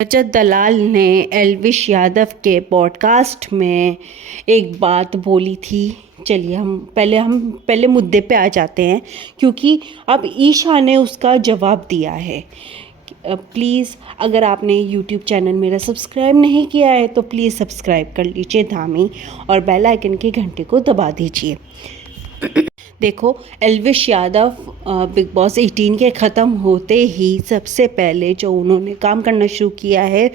रजत दलाल ने एल्विश यादव के पॉडकास्ट में एक बात बोली थी। चलिए हम पहले मुद्दे पे आ जाते हैं, क्योंकि अब ईशा ने उसका जवाब दिया है। प्लीज़ अगर आपने यूट्यूब चैनल मेरा सब्सक्राइब नहीं किया है तो प्लीज़ सब्सक्राइब कर लीजिए धामी, और बेल आइकन के घंटे को दबा दीजिए। देखो, एल्विश यादव बिग बॉस 18 के ख़त्म होते ही सबसे पहले जो उन्होंने काम करना शुरू किया है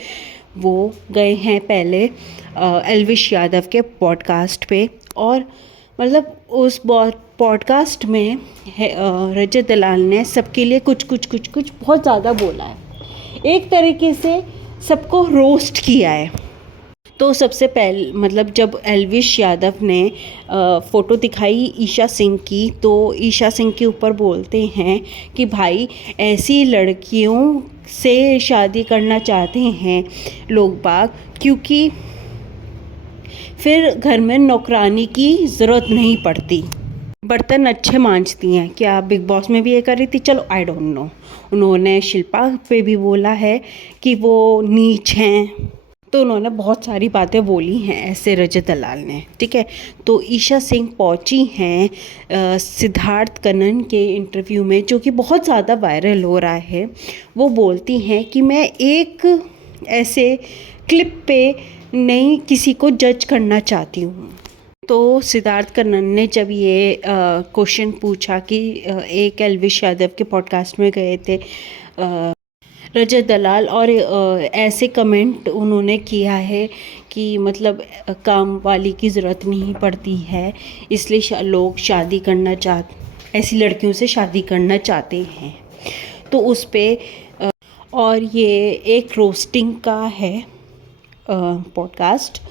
वो गए हैं पहले एल्विश यादव के पॉडकास्ट पे। और मतलब उस पॉडकास्ट में रजत दलाल ने सबके लिए कुछ बहुत ज़्यादा बोला है। एक तरीके से सबको रोस्ट किया है। तो सबसे पहले मतलब जब एल्विश यादव ने फ़ोटो दिखाई ईशा सिंह की, तो ईशा सिंह के ऊपर बोलते हैं कि भाई ऐसी लड़कियों से शादी करना चाहते हैं लोग बाग, क्योंकि फिर घर में नौकरानी की ज़रूरत नहीं पड़ती, बर्तन अच्छे मांजती हैं। क्या बिग बॉस में भी ये कर रही थी? चलो आई डोंट नो। उन्होंने शिल्पा पे भी बोला है कि वो नीच हैं। तो उन्होंने बहुत सारी बातें बोली हैं ऐसे रजत दलाल ने, ठीक है। तो ईशा सिंह पहुंची हैं सिद्धार्थ कनन के इंटरव्यू में, जो कि बहुत ज़्यादा वायरल हो रहा है। वो बोलती हैं कि मैं एक ऐसे क्लिप पे नहीं किसी को जज करना चाहती हूँ। तो सिद्धार्थ कनन ने जब ये क्वेश्चन पूछा कि एक एल्विश यादव के पॉडकास्ट में गए थे रजत दलाल, और ऐसे कमेंट उन्होंने किया है कि मतलब काम वाली की ज़रूरत नहीं पड़ती है, इसलिए लोग शादी करना ऐसी लड़कियों से शादी करना चाहते हैं। तो उस पे और ये एक रोस्टिंग का है पॉडकास्ट।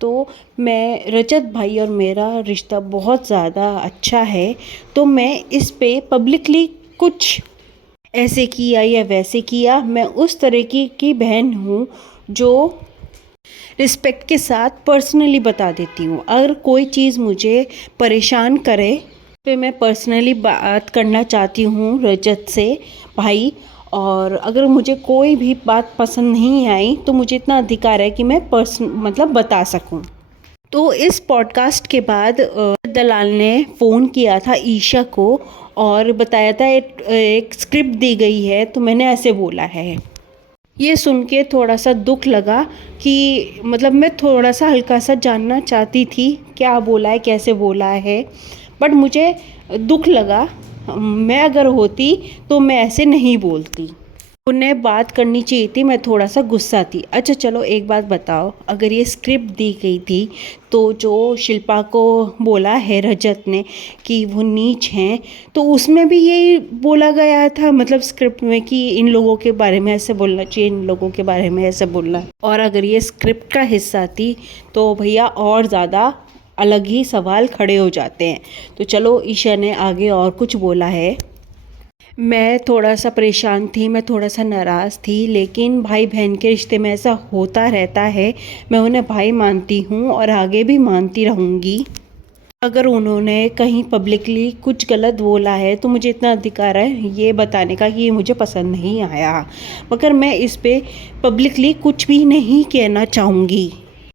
तो मैं रजत भाई और मेरा रिश्ता बहुत ज़्यादा अच्छा है, तो मैं इस पे पब्लिकली कुछ ऐसे किया या वैसे किया, मैं उस तरह की बहन हूँ जो रिस्पेक्ट के साथ पर्सनली बता देती हूँ। अगर कोई चीज़ मुझे परेशान करे तो मैं पर्सनली बात करना चाहती हूँ रजत से भाई, और अगर मुझे कोई भी बात पसंद नहीं आई तो मुझे इतना अधिकार है कि मैं मतलब बता सकूँ। तो इस पॉडकास्ट के बाद दलाल ने फ़ोन किया था ईशा को और बताया था एक स्क्रिप्ट दी गई है, तो मैंने ऐसे बोला है। ये सुन के थोड़ा सा दुख लगा कि मतलब मैं थोड़ा सा हल्का सा जानना चाहती थी क्या बोला है, कैसे बोला है, बट मुझे दुख लगा। मैं अगर होती तो मैं ऐसे नहीं बोलती, उन्हें बात करनी चाहिए थी। मैं थोड़ा सा गुस्सा थी। अच्छा चलो एक बात बताओ, अगर ये स्क्रिप्ट दी गई थी तो जो शिल्पा को बोला है रजत ने कि वो नीच हैं, तो उसमें भी यही बोला गया था मतलब स्क्रिप्ट में कि इन लोगों के बारे में ऐसे बोलना चाहिए, इन लोगों के बारे में ऐसे बोलना। और अगर ये स्क्रिप्ट का हिस्सा थी तो भैया और ज़्यादा अलग ही सवाल खड़े हो जाते हैं। तो चलो ईशा ने आगे और कुछ बोला है। मैं थोड़ा सा परेशान थी, मैं थोड़ा सा नाराज़ थी, लेकिन भाई बहन के रिश्ते में ऐसा होता रहता है। मैं उन्हें भाई मानती हूँ और आगे भी मानती रहूँगी। अगर उन्होंने कहीं पब्लिकली कुछ गलत बोला है तो मुझे इतना अधिकार है ये बताने का कि ये मुझे पसंद नहीं आया, मगर मैं इस पे पब्लिकली कुछ भी नहीं कहना चाहूँगी,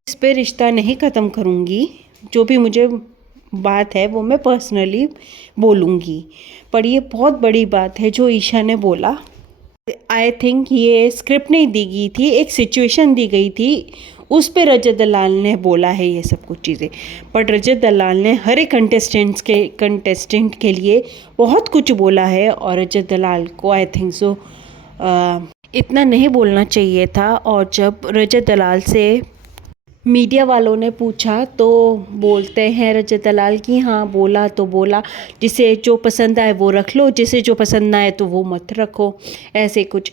इस पे रिश्ता नहीं ख़त्म करूँगी। जो भी मुझे बात है वो मैं पर्सनली बोलूँगी। पर ये बहुत बड़ी बात है जो ईशा ने बोला। आई थिंक ये स्क्रिप्ट नहीं दी गई थी, एक सिचुएशन दी गई थी, उस पे रजत दलाल ने बोला है ये सब कुछ चीज़ें। बट रजत दलाल ने हर एक कंटेस्टेंट के लिए बहुत कुछ बोला है, और रजत दलाल को आई थिंक सो इतना नहीं बोलना चाहिए था। और जब रजत दलाल से मीडिया वालों ने पूछा तो बोलते हैं रजत दलाल की हाँ बोला तो बोला, जिसे जो पसंद आए वो रख लो, जिसे जो पसंद ना आए तो वो मत रखो, ऐसे कुछ।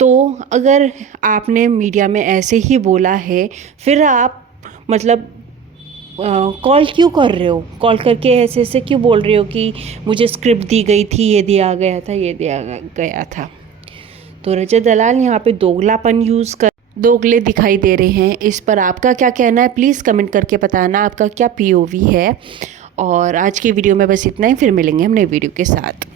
तो अगर आपने मीडिया में ऐसे ही बोला है, फिर आप मतलब कॉल क्यों कर रहे हो? कॉल करके ऐसे ऐसे क्यों बोल रहे हो कि मुझे स्क्रिप्ट दी गई थी, ये दिया गया था, ये दिया गया था। तो रजत दलाल यहाँ पे दोगले दिखाई दे रहे हैं। इस पर आपका क्या कहना है प्लीज़ कमेंट करके बताना, आपका क्या पीओवी है। और आज की वीडियो में बस इतना ही, फिर मिलेंगे हम नई वीडियो के साथ।